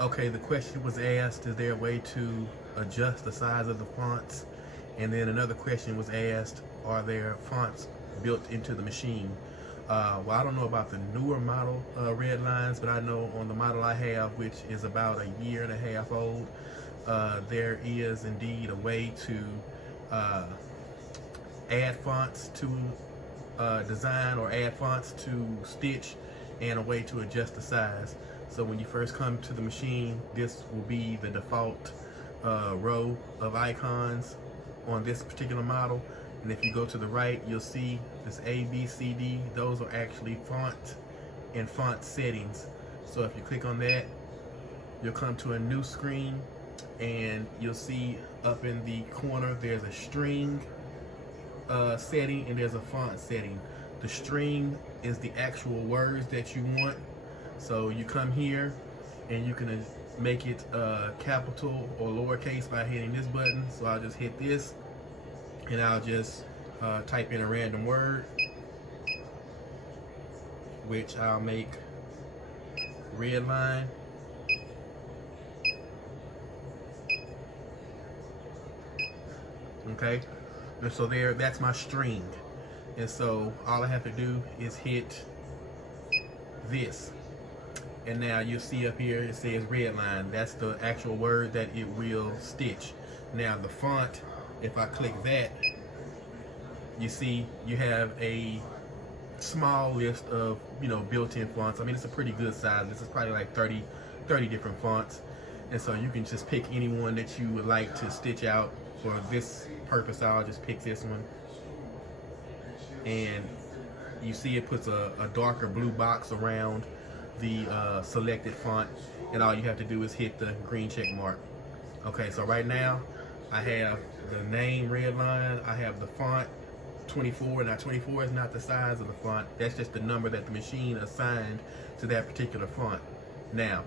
Okay, the question was asked, is there a way to adjust the size of the fonts? And then another question was asked, are there fonts built into the machine? Well, I don't know about the newer model Redlines, but I know on the model I have, which is about a year and a half old, there is indeed a way to add fonts to design or add fonts to stitch, and a way to adjust the size. So when you first come to the machine, this will be the default row of icons on this particular model. And if you go to the right, you'll see this A, B, C, D. Those are actually font and font settings. So if you click on that, you'll come to a new screen, and you'll see up in the corner there's a string setting and there's a font setting. The string is the actual words that you want. So you come here and you can make it capital or lowercase by hitting this button. So I'll just hit this, and I'll just type in a random word, which I'll make Redline. Okay, and so there, that's my string. And so all I have to do is hit this. And now you'll see up here it says Redline. That's the actual word that it will stitch. Now the font, if I click that, you see you have a small list of, built-in fonts. I mean, it's a pretty good size. This is probably like 30 different fonts. And so you can just pick any one that you would like to stitch out. For this purpose, I'll just pick this one. And you see it puts a darker blue box around the selected font, and all you have to do is hit the green check mark. Okay, so right now I have the name Redline, I have the font 24. Now 24 is not the size of the font, that's just the number that the machine assigned to that particular font. Now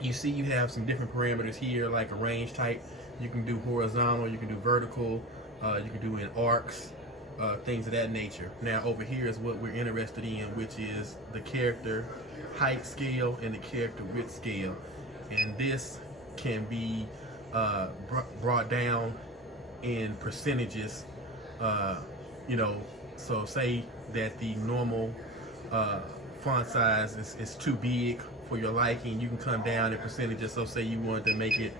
you see you have some different parameters here, like a range type. You can do horizontal, you can do vertical, you can do in arcs, things of that nature. Now over here is what we're interested in, which is the character height scale and the character width scale. And this can be brought down in percentages. So say that the normal font size is too big for your liking, you can come down in percentages. So say you want to make it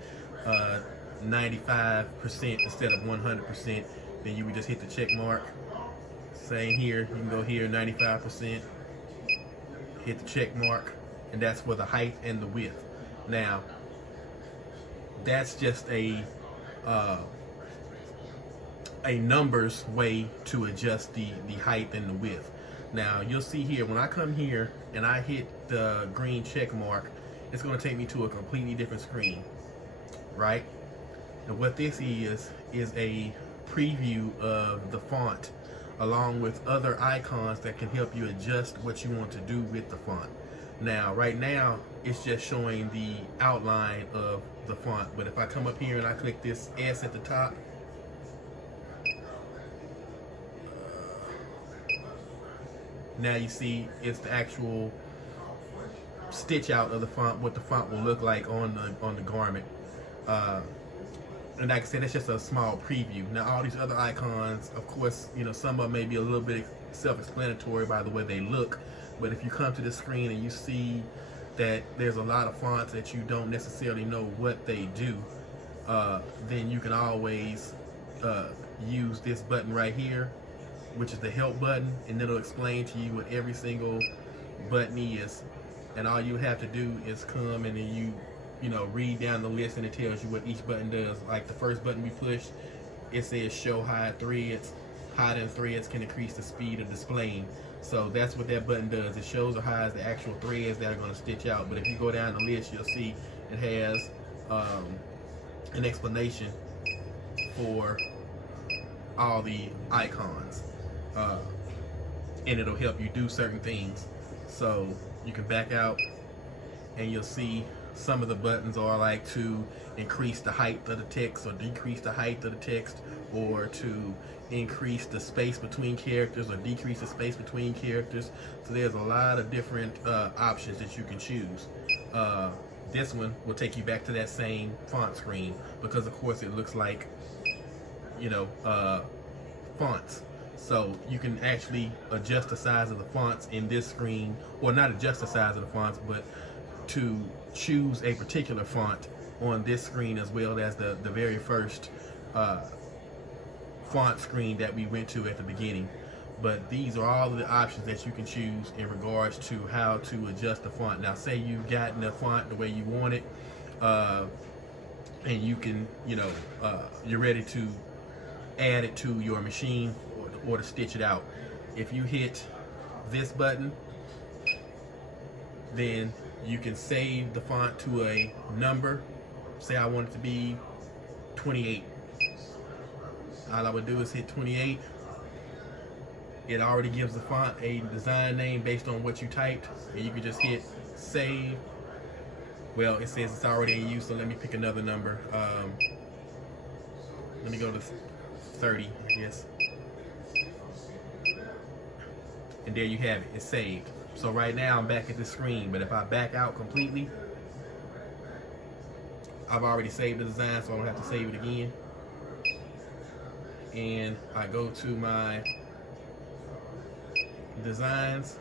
95% instead of 100%, then you would just hit the check mark. Same here, you can go here 95%, hit the check mark, and that's for the height and the width. Now that's just a numbers way to adjust the height and the width. Now you'll see here, when I come here and I hit the green check mark, it's going to take me to a completely different screen, right? And what this is a preview of the font, along with other icons that can help you adjust what you want to do with the font. Now, right now, it's just showing the outline of the font. But if I come up here and I click this S at the top, now you see it's the actual stitch out of the font, what the font will look like on the garment. And like I said, that's just a small preview. Now all these other icons, of course, some of them may be a little bit self-explanatory by the way they look, but if you come to the screen and you see that there's a lot of fonts that you don't necessarily know what they do, then you can always use this button right here, which is the help button, and it'll explain to you what every single button is. And all you have to do is come and then you read down the list, and it tells you what each button does. Like the first button we pushed, it says show hide threads. Hiding threads can increase the speed of displaying. So that's what that button does. It shows or hides the actual threads that are going to stitch out. But if you go down the list, you'll see it has an explanation for all the icons, and it'll help you do certain things. So you can back out and you'll see some of the buttons are like to increase the height of the text or decrease the height of the text, or to increase the space between characters or decrease the space between characters. So there's a lot of different options that you can choose. This one will take you back to that same font screen because, of course, it looks like, you know, fonts. So you can actually adjust the size of the fonts in this screen, or not adjust the size of the fonts, but to choose a particular font on this screen, as well as the very first font screen that we went to at the beginning. But these are all of the options that you can choose in regards to how to adjust the font. Now, say you've gotten the font the way you want it, and you can, you know, you're ready to add it to your machine or to stitch it out. If you hit this button, then you can save the font to a number. Say I want it to be 28. All I would do is hit 28. It already gives the font a design name based on what you typed, and you can just hit save. Well, it says it's already in use, so let me pick another number. Let me go to 30, I guess. And there you have it, it's saved. So right now I'm back at the screen, but if I back out completely, I've already saved the design, so I don't have to save it again. And I go to my designs.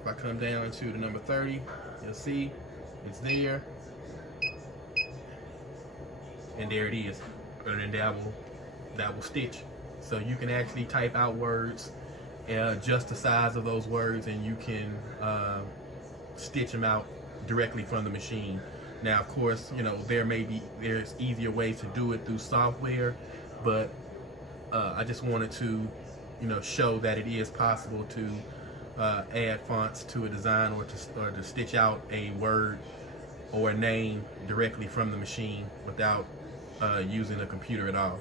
If I come down to the number 30, you'll see it's there. And there it is. And then that will stitch. So you can actually type out words, adjust the size of those words, and you can stitch them out directly from the machine. Now, of course, you know, there's easier ways to do it through software, but I just wanted to, you know, show that it is possible to add fonts to a design, or to stitch out a word or a name directly from the machine without using a computer at all.